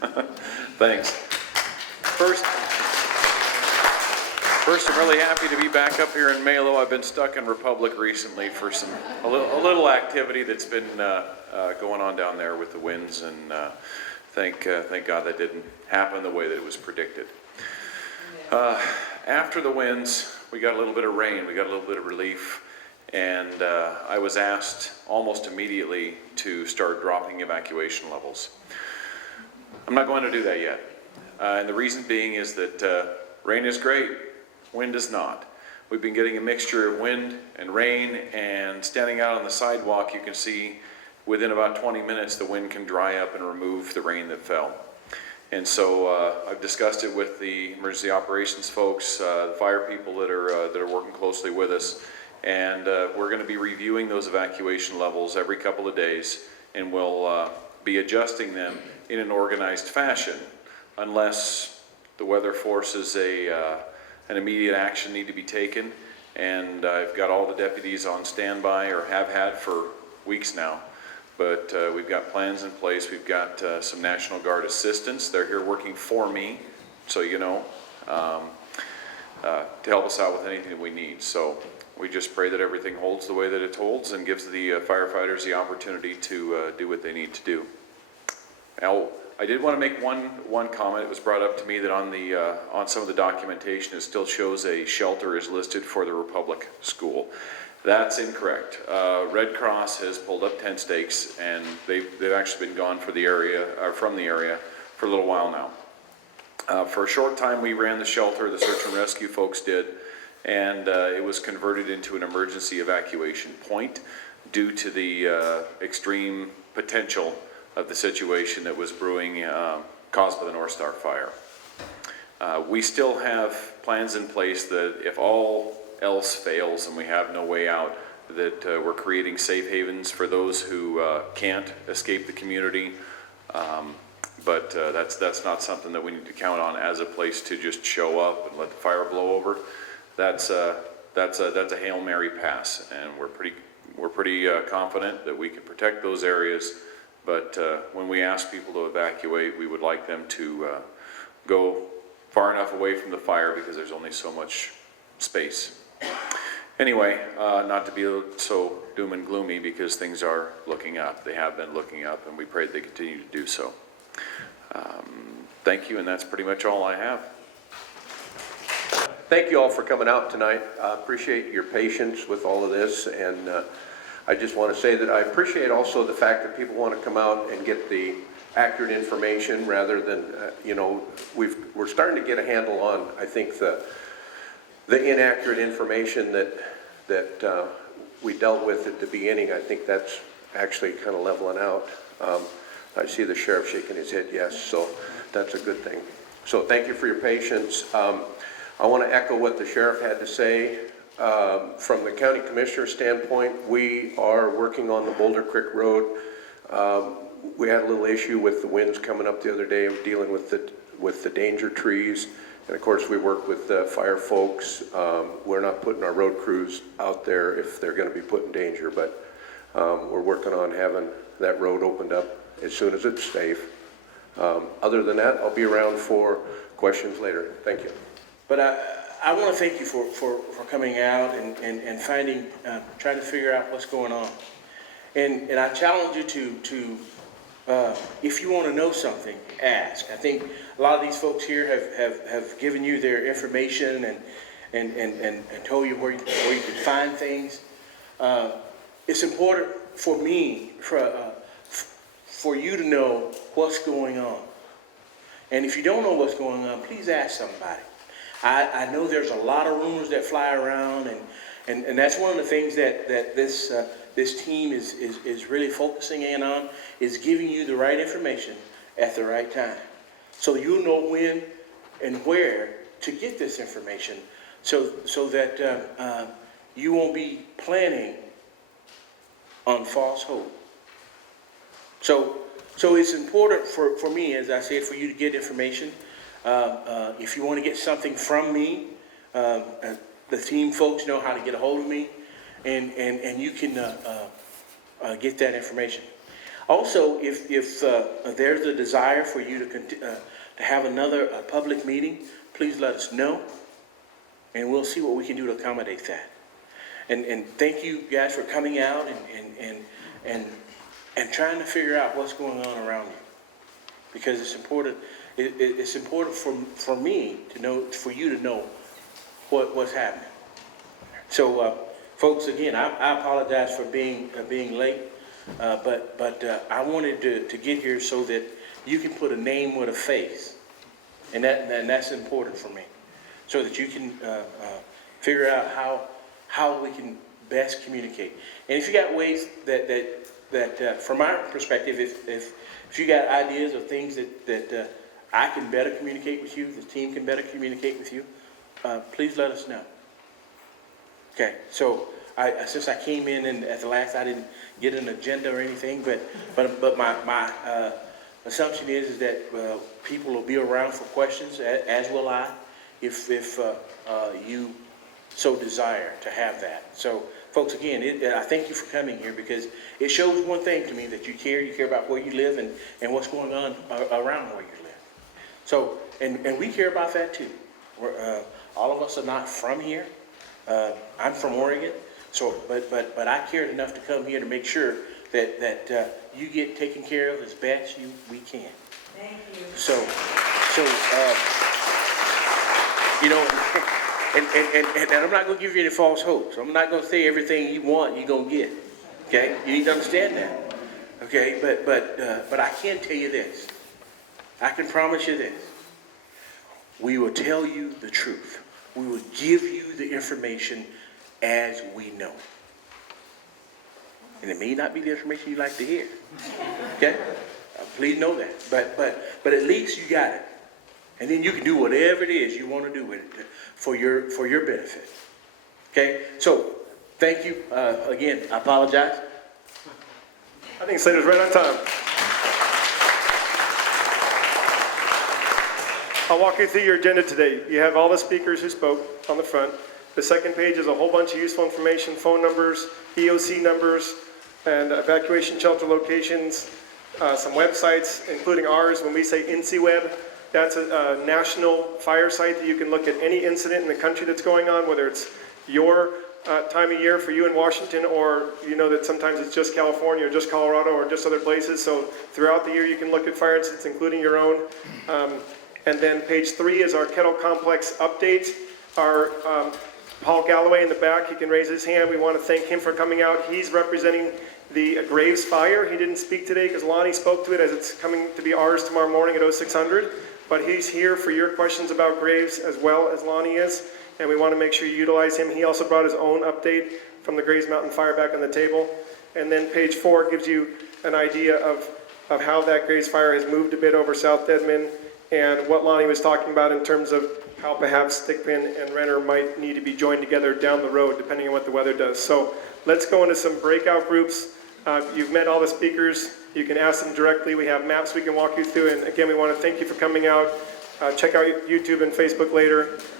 Thanks. First, I'm really happy to be back up here in Malo. I've been stuck in Republic recently for a little activity that's been going on down there with the winds, and thank God that didn't happen the way that it was predicted. After the winds, we got a little bit of rain, we got a little bit of relief, and I was asked almost immediately to start dropping evacuation levels. I'm not going to do that yet, and the reason being is that rain is great, wind is not. We've been getting a mixture of wind and rain, and standing out on the sidewalk, you can see within about 20 minutes the wind can dry up and remove the rain that fell. And so I've discussed it with the emergency operations folks, the fire people that are working closely with us, and we're going to be reviewing those evacuation levels every couple of days, and we'll be adjusting them in an organized fashion unless the weather forces an immediate action need to be taken. And I've got all the deputies on standby, or have had for weeks now. But we've got plans in place. We've got some National Guard assistants. They're here working for me, so you know, to help us out with anything that we need. So we just pray that everything holds the way that it holds and gives the firefighters the opportunity to do what they need to do. Now, I did want to make one comment. It was brought up to me that on some of the documentation it still shows a shelter is listed for the Republic School. That's incorrect. Red Cross has pulled up tent stakes, and they've actually been gone from the area for a little while now. For a short time we ran the shelter, the search and rescue folks did, and it was converted into an emergency evacuation point due to the extreme potential of the situation that was brewing caused by the North Star fire. We still have plans in place that if all else fails and we have no way out, that we're creating safe havens for those who can't escape the community. But that's not something that we need to count on as a place to just show up and let the fire blow over. That's a Hail Mary pass, and we're pretty confident that we can protect those areas. But when we ask people to evacuate, we would like them to go far enough away from the fire because there's only so much space. Anyway, not to be so doom and gloomy, because things are looking up. They have been looking up, and we pray they continue to do so. Thank you, and that's pretty much all I have. Thank you all for coming out tonight. I appreciate your patience with all of this, and I just want to say that I appreciate also the fact that people want to come out and get the accurate information rather than, you know, we're starting to get a handle on, I think, the inaccurate information that we dealt with at the beginning. I think that's actually kind of leveling out. I see the sheriff shaking his head yes, so that's a good thing. So thank you for your patience. I want to echo what the sheriff had to say. From the county commissioner standpoint, we are working on the Boulder Creek Road. We had a little issue with the winds coming up the other day of dealing with the danger trees. And of course we work with the fire folks. We're not putting our road crews out there if they're going to be put in danger, but we're working on having that road opened up as soon as it's safe. Other than that, I'll be around for questions later. Thank you. But I want to thank you for coming out and finding, trying to figure out what's going on. And I challenge you to if you want to know something, ask. I think a lot of these folks here have given you their information and told you where you can find things. It's important for me, for you to know what's going on. And if you don't know what's going on, please ask somebody. I know there's a lot of rumors that fly around, and that's one of the things that this team is really focusing in on, is giving you the right information at the right time. So you'll know when and where to get this information, so that you won't be planning on false hope. So it's important for me, as I said, for you to get information. If you want to get something from me, the team folks know how to get a hold of me, and you can get that information. Also, if there's a desire for you to have another public meeting, please let us know, and we'll see what we can do to accommodate that. And thank you guys for coming out and trying to figure out what's going on around you, because it's important. It's important for me to know, for you to know what's happening. So, folks, again, I apologize for being late, but I wanted to get here so that you can put a name with a face, and that's important for me, so that you can figure out how we can best communicate. And if you got ways that from my perspective, if you got ideas of things that I can better communicate with you, the team can better communicate with you, please let us know. Okay, so since I came in and at the last, I didn't get an agenda or anything, but my assumption is that people will be around for questions, as will I, if you so desire to have that. So, folks, again, I thank you for coming here, because it shows one thing to me, that you care about where you live and what's going on around where you live. So, and we care about that too. All of us are not from here. I'm from Oregon, so but I cared enough to come here to make sure that you get taken care of as best we can. Thank you. So you know, and I'm not going to give you any false hopes. I'm not going to say everything you want you're going to get. Okay, you need to understand that. Okay, but I can tell you this. I can promise you this. We will tell you the truth. We will give you the information as we know. And it may not be the information you like to hear. Okay? Please know that. But at least you got it. And then you can do whatever it is you want to do with it for your benefit. Okay? So, thank you. Again, I apologize. I think Slater's right on time. I'll walk you through your agenda today. You have all the speakers who spoke on the front. The second page is a whole bunch of useful information, phone numbers, EOC numbers, and evacuation shelter locations, some websites, including ours. When we say INCIWeb, that's a national fire site that you can look at any incident in the country that's going on, whether it's your time of year for you in Washington, or you know that sometimes it's just California or just Colorado or just other places. So throughout the year you can look at fire incidents, including your own. And then page 3 is our Kettle Complex update. Our Paul Galloway in the back, he can raise his hand. We want to thank him for coming out. He's representing the Graves fire. He didn't speak today because Lonnie spoke to it, as it's coming to be ours tomorrow morning at 0600. But he's here for your questions about Graves as well as Lonnie is. And we want to make sure you utilize him. He also brought his own update from the Graves Mountain fire back on the table. And then page 4 gives you an idea of how that Graves fire has moved a bit over South Dedmon, and what Lonnie was talking about in terms of how perhaps Stickpin and Renner might need to be joined together down the road, depending on what the weather does. So let's go into some breakout groups. You've met all the speakers. You can ask them directly. We have maps we can walk you through. And again, we want to thank you for coming out. Check out YouTube and Facebook later.